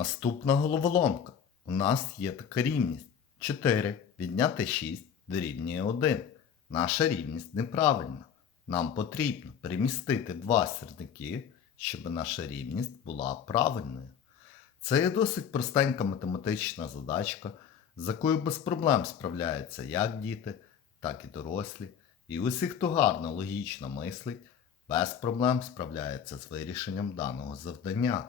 Наступна головоломка. У нас є така рівність. 4 відняти 6 дорівнює 1. Наша рівність неправильна. Нам потрібно перемістити два сірники, щоб наша рівність була правильною. Це є досить простенька математична задачка, з якою без проблем справляються як діти, так і дорослі. І усі, хто гарно логічно мислить, без проблем справляється з вирішенням даного завдання.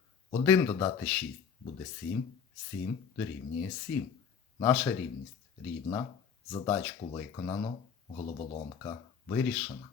1 додати 6 буде 7, 7 дорівнює 7. Наша рівність рівна, задачку виконано, головоломка вирішена.